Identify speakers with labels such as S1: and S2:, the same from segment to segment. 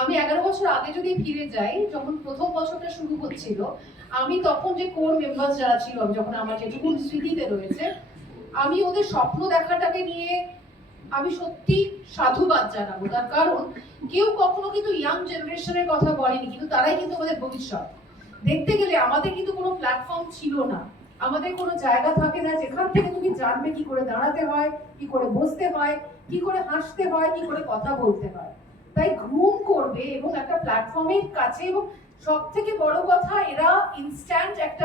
S1: আমি এগারো বছর আগে যদি ফিরে যাই, যখন প্রথম বছরটা শুরু হচ্ছিল, আমি তখন যে কোর মেম্বার যারা ছিল যখন আমার যেটুকু স্মৃতিতে রয়েছে, আমি ওদের স্বপ্ন দেখাটাকে নিয়ে আমি সত্যি সাধুবাদ জানাব। তার কারণ, কেউ কখনো কিন্তু ইয়াং জেনারেশনের কথা বলেনি, কিন্তু তারাই কিন্তু আমাদের ভবিষ্যৎ। দেখতে গেলে আমাদের কিন্তু কোনো প্ল্যাটফর্ম ছিল না। আমাদের কোনো জায়গা থাকে না যেখান থেকে তুমি জানবে কি করে দাঁড়াতে হয়, কি করে বসতে হয়, কি করে হাসতে হয়, কি করে কথা বলতে হয়। তাই গ্রুম করবে এবং একটা প্ল্যাটফর্মের কাছে এবং সব থেকে বড় কথা, এরা ইনস্ট্যান্ট একটা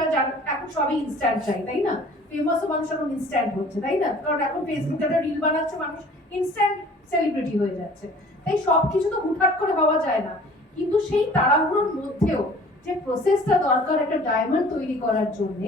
S1: এখন সবই ইনস্ট্যান্ট চাই, তাই না? ফেমাসও মানুষ এখন ইনস্ট্যান্ট হচ্ছে, তাই না? কারণ এখন ফেসবুকে একটা রিল বানাচ্ছে, মানুষ ইনস্ট্যান্ট সেলিব্রিটি হয়ে যাচ্ছে। তাই সবকিছু তো হুটহাট করে হওয়া যায় না। কিন্তু সেই তাড়াহুড়োর মধ্যেও যে প্রসেসটা দরকার একটা ডায়মন্ড তৈরি করার জন্য,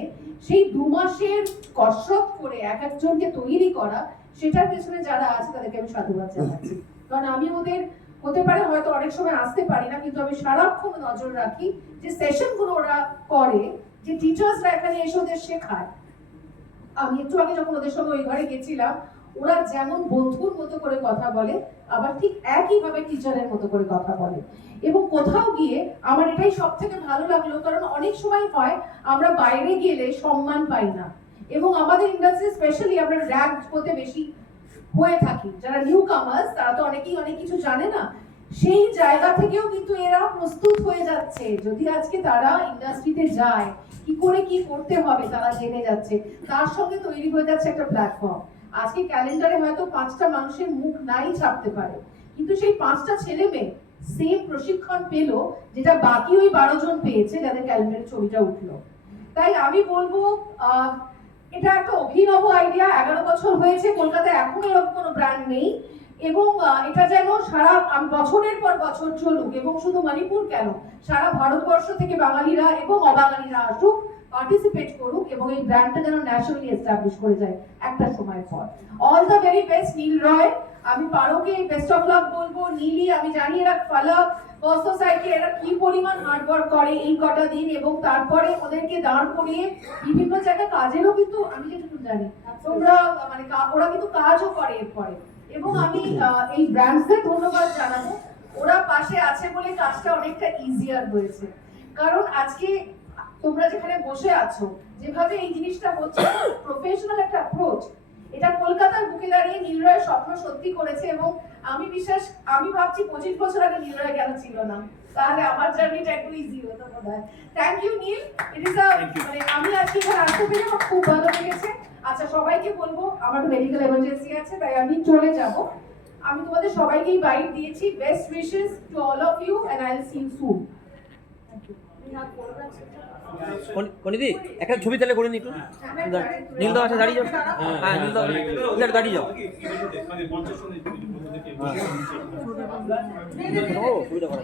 S1: সেই দু মাসের কসরত করে এক একজনকে তৈরি করা, সেটার পেছনে যারা আছে তাদেরকে আমি সাধুবাদ জানাচ্ছি। কারণ আমি ওদের হতে পারে, হয়তো অনেক সময় আসতে পারি না, কিন্তু আমি সারাক্ষণ নজর রাখি যে সেশনগুলো ওরা করে, যে টিচার্সরা এখানে এসে ওদের শেখায়। আমি একটু আগে যখন ওদের সঙ্গে ওই ঘরে গেছিলাম, ওরা যেমন বন্ধুর মতো করে কথা বলে, আবার ঠিক একইভাবে টিচারের মতো করে কথা বলে। এবং কোথাও গিয়ে আমার এটাই সব থেকে ভালো লাগল, কারণ অনেক সময় হয় আমরা বাইরে গেলে সম্মান পাই না। এবং আমাদের ইন্ডাস্ট্রি স্পেশালি আমরা র্যাঙ্ক হতে বেশি হয়ে থাকি। যারা নিউ কামার্স তারা তো অনেকেই অনেক কিছু জানে না। সেই জায়গা থেকেও কিন্তু এরা প্রস্তুত হয়ে যাচ্ছে। যদি আজকে তারা ইন্ডাস্ট্রিতে যায়, কি করে কি করতে হবে তারা জেনে যাচ্ছে। তার সঙ্গে তৈরি হয়ে যাচ্ছে একটা প্ল্যাটফর্ম আজকে ক্যালেন্ডারে হয়তো পাঁচটা মানুষের মুখ নাই ছাপতে পারে। কিন্তু সেই পাঁচটা ছেলে মেয়ে সেম প্রশিক্ষণ পেল, যেটা বাকি ওই বারো জন পেয়েছে যাদের ক্যালেন্ডারের ছবিটা উঠল। তাই আমি বলব এটা একটা অভিনব আইডিয়া এগারো বছর হয়েছে কলকাতায় এখনও এরকম কোনো ব্র্যান্ড নেই। এবং এটা যেন সারা বছরের পর বছর চলুক, এবং শুধু মণিপুর কেন, সারা ভারতবর্ষ থেকে বাঙালিরা এবং অবাঙালিরা আসুক পার্টিসিপেট করুক এবং এই ব্র্যান্ডটা যেন ন্যাশনালি এস্টাবলিশ করে যায় একটা সময় পর। All the very best Neel Roy আমি পারোকে বেস্ট অফ লাক বলব। নীলি আমি জানি এরা ফালাক সোসাইটি এরা কি পরিমাণ হার্ড ওয়ার্ক করে এই কটা দিন এবং তারপরে ওদেরকে দাঁড় করিয়ে বিভিন্ন জায়গায় কাজেরও কিন্তু আমি যেটুকু জানি, তোমরা মানে ওরা কিন্তু কাজও করে এরপরে। এবং আমি এই ব্র্যান্ডসদের ধন্যবাদ জানাব। ওরা পাশে আছে বলে কাজটা অনেকটা ইজিয়ার হয়েছে। কারণ আজকে বসে আছো। যেভাবে এই জিনিসটা হচ্ছে প্রফেশনাল একটা অ্যাপ্রোচ এটা কলকাতার বুকে দাঁড়িয়ে নীলরয়ের স্বপ্ন সত্যি করেছে এবং আমি বিশ্বাস আমি ভাবছি পঁচিশ বছর আগে নীলরয় কেন ছিল না। তাহলে আমার জার্নিটা একটু ইজি হতো বোধ হয় thank you Neel it is মানে আমি আজকে এখানে আসতে পেরে আমার খুব ভালো লেগেছে। আচ্ছা সবাইকে বলব আমার মেডিকেল এমার্জেন্সি আছে তাই আমি চলে যাব। আমি তোমাদের সবাইকেই বাইট দিয়েছি। Best wishes to all of you and I will see you soon
S2: কনিদি একটা ছবি তাহলে করে নি একটু নীল দাও আছে, দাঁড়িয়ে যাও। হ্যাঁ নীল দাও দাঁড়িয়ে যাও। ছবিটা করা